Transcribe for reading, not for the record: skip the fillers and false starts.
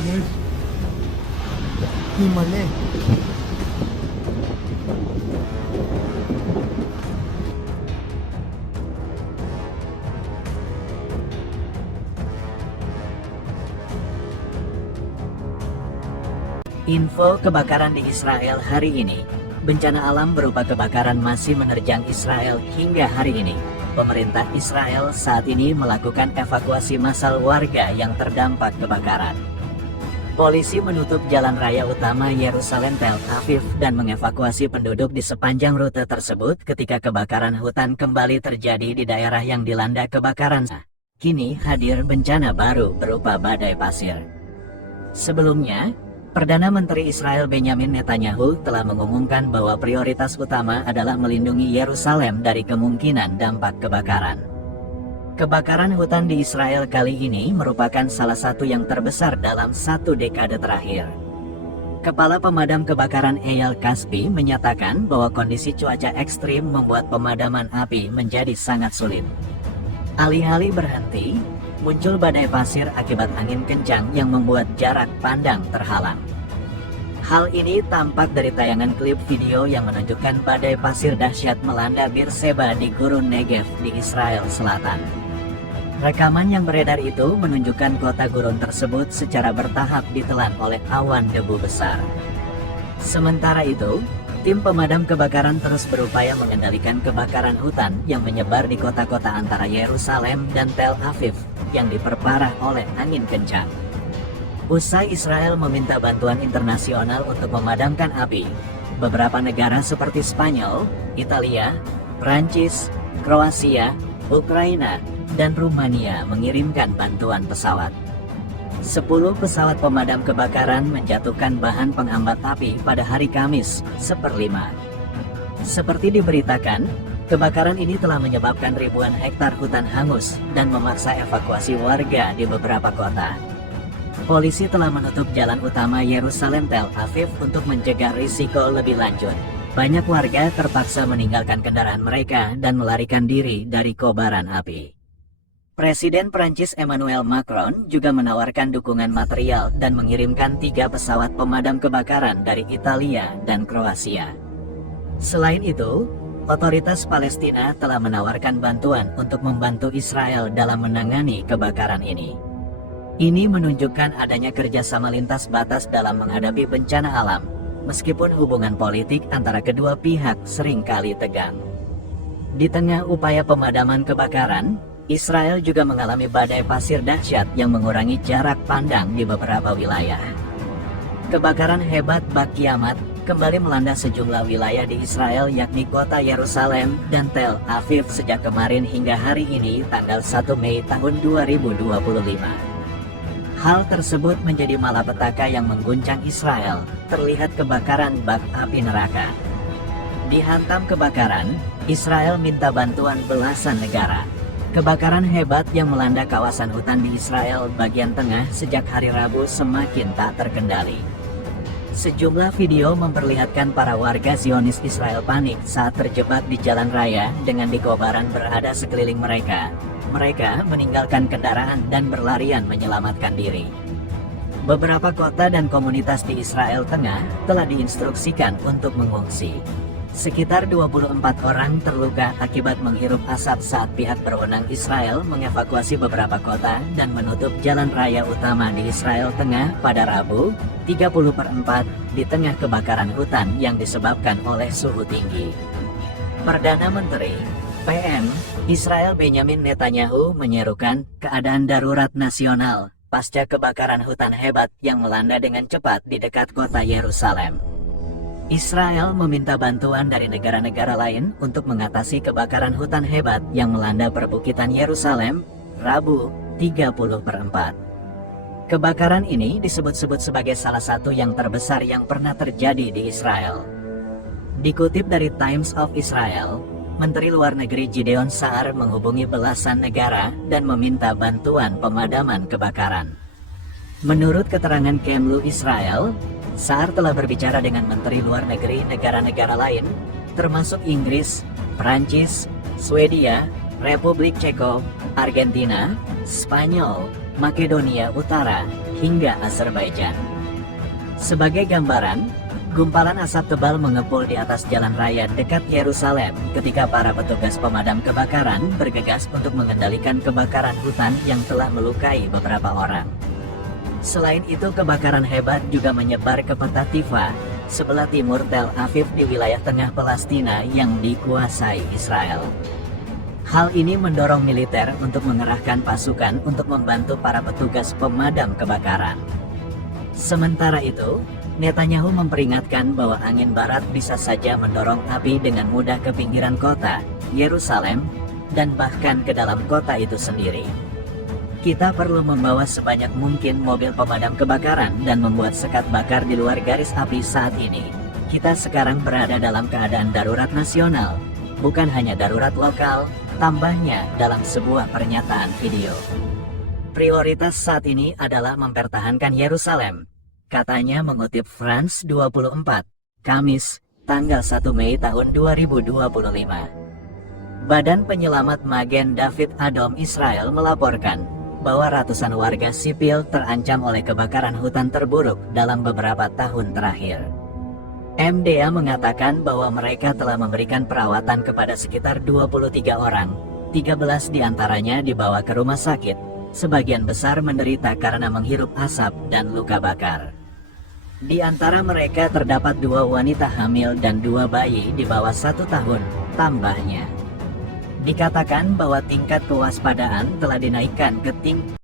guys. Himale. Info kebakaran di Israel hari ini. Bencana alam berupa kebakaran masih menerjang Israel hingga hari ini. Pemerintah Israel saat ini melakukan evakuasi massal warga yang terdampak kebakaran. Polisi menutup jalan raya utama Yerusalem Tel Aviv dan mengevakuasi penduduk di sepanjang rute tersebut ketika kebakaran hutan kembali terjadi di daerah yang dilanda kebakaran. Kini hadir bencana baru berupa badai pasir. Sebelumnya, Perdana Menteri Israel Benjamin Netanyahu telah mengumumkan bahwa prioritas utama adalah melindungi Yerusalem dari kemungkinan dampak kebakaran. Kebakaran hutan di Israel kali ini merupakan salah satu yang terbesar dalam satu dekade terakhir. Kepala Pemadam Kebakaran Eyal Kaspi menyatakan bahwa kondisi cuaca ekstrim membuat pemadaman api menjadi sangat sulit. Alih-alih berhenti, muncul badai pasir akibat angin kencang yang membuat jarak pandang terhalang. Hal ini tampak dari tayangan klip video yang menunjukkan badai pasir dahsyat melanda Beersheba di Gurun Negev di Israel Selatan. Rekaman yang beredar itu menunjukkan kota gurun tersebut secara bertahap ditelan oleh awan debu besar. Sementara itu, tim pemadam kebakaran terus berupaya mengendalikan kebakaran hutan yang menyebar di kota-kota antara Yerusalem dan Tel Aviv yang diperparah oleh angin kencang. Usai Israel meminta bantuan internasional untuk memadamkan api, beberapa negara seperti Spanyol, Italia, Prancis, Kroasia, Ukraina, dan Rumania mengirimkan bantuan pesawat. 10 pesawat pemadam kebakaran menjatuhkan bahan penghambat api pada hari Kamis, 1/5. Seperti diberitakan, kebakaran ini telah menyebabkan ribuan hektar hutan hangus dan memaksa evakuasi warga di beberapa kota. Polisi telah menutup jalan utama Yerusalem Tel Aviv untuk mencegah risiko lebih lanjut. Banyak warga terpaksa meninggalkan kendaraan mereka dan melarikan diri dari kobaran api. Presiden Prancis Emmanuel Macron juga menawarkan dukungan material dan mengirimkan 3 pesawat pemadam kebakaran dari Italia dan Kroasia. Selain itu, otoritas Palestina telah menawarkan bantuan untuk membantu Israel dalam menangani kebakaran ini. Ini menunjukkan adanya kerjasama lintas batas dalam menghadapi bencana alam, meskipun hubungan politik antara kedua pihak seringkali tegang. Di tengah upaya pemadaman kebakaran, Israel juga mengalami badai pasir dahsyat yang mengurangi jarak pandang di beberapa wilayah. Kebakaran hebat Bak Kiamat kembali melanda sejumlah wilayah di Israel yakni kota Yerusalem dan Tel Aviv sejak kemarin hingga hari ini tanggal 1 Mei tahun 2025. Hal tersebut menjadi malapetaka yang mengguncang Israel, terlihat kebakaran bak api neraka. Dihantam kebakaran, Israel minta bantuan belasan negara. Kebakaran hebat yang melanda kawasan hutan di Israel bagian tengah sejak hari Rabu semakin tak terkendali. Sejumlah video memperlihatkan para warga Zionis Israel panik saat terjebak di jalan raya dengan dikobaran berada sekeliling mereka. Mereka meninggalkan kendaraan dan berlarian menyelamatkan diri. Beberapa kota dan komunitas di Israel Tengah telah diinstruksikan untuk mengungsi. Sekitar 24 orang terluka akibat menghirup asap saat pihak berwenang Israel mengevakuasi beberapa kota dan menutup jalan raya utama di Israel Tengah pada Rabu, 30/4, di tengah kebakaran hutan yang disebabkan oleh suhu tinggi. Perdana Menteri PM Israel Benjamin Netanyahu menyerukan keadaan darurat nasional pasca kebakaran hutan hebat yang melanda dengan cepat di dekat kota Yerusalem. Israel meminta bantuan dari negara-negara lain untuk mengatasi kebakaran hutan hebat yang melanda perbukitan Yerusalem, Rabu, 30/4. Kebakaran ini disebut-sebut sebagai salah satu yang terbesar yang pernah terjadi di Israel. Dikutip dari Times of Israel, Menteri Luar Negeri Gideon Sa'ar menghubungi belasan negara dan meminta bantuan pemadaman kebakaran. Menurut keterangan Kemlu Israel, Sa'ar telah berbicara dengan Menteri Luar Negeri negara-negara lain, termasuk Inggris, Prancis, Swedia, Republik Ceko, Argentina, Spanyol, Makedonia Utara, hingga Azerbaijan. Sebagai gambaran, gumpalan asap tebal mengepul di atas jalan raya dekat Yerusalem ketika para petugas pemadam kebakaran bergegas untuk mengendalikan kebakaran hutan yang telah melukai beberapa orang. Selain itu, kebakaran hebat juga menyebar ke Petah Tikva, sebelah timur Tel Aviv di wilayah tengah Palestina yang dikuasai Israel. Hal ini mendorong militer untuk mengerahkan pasukan untuk membantu para petugas pemadam kebakaran. Sementara itu, Netanyahu memperingatkan bahwa angin barat bisa saja mendorong api dengan mudah ke pinggiran kota, Yerusalem, dan bahkan ke dalam kota itu sendiri. Kita perlu membawa sebanyak mungkin mobil pemadam kebakaran dan membuat sekat bakar di luar garis api saat ini. Kita sekarang berada dalam keadaan darurat nasional, bukan hanya darurat lokal, tambahnya dalam sebuah pernyataan video. Prioritas saat ini adalah mempertahankan Yerusalem, katanya mengutip France 24, Kamis, tanggal 1 Mei tahun 2025. Badan Penyelamat Magen David Adom Israel melaporkan bahwa ratusan warga sipil terancam oleh kebakaran hutan terburuk dalam beberapa tahun terakhir. MDA mengatakan bahwa mereka telah memberikan perawatan kepada sekitar 23 orang, 13 diantaranya dibawa ke rumah sakit, sebagian besar menderita karena menghirup asap dan luka bakar. Di antara mereka terdapat 2 wanita hamil dan 2 bayi di bawah 1 tahun, tambahnya. Dikatakan bahwa tingkat kewaspadaan telah dinaikkan ke tingkat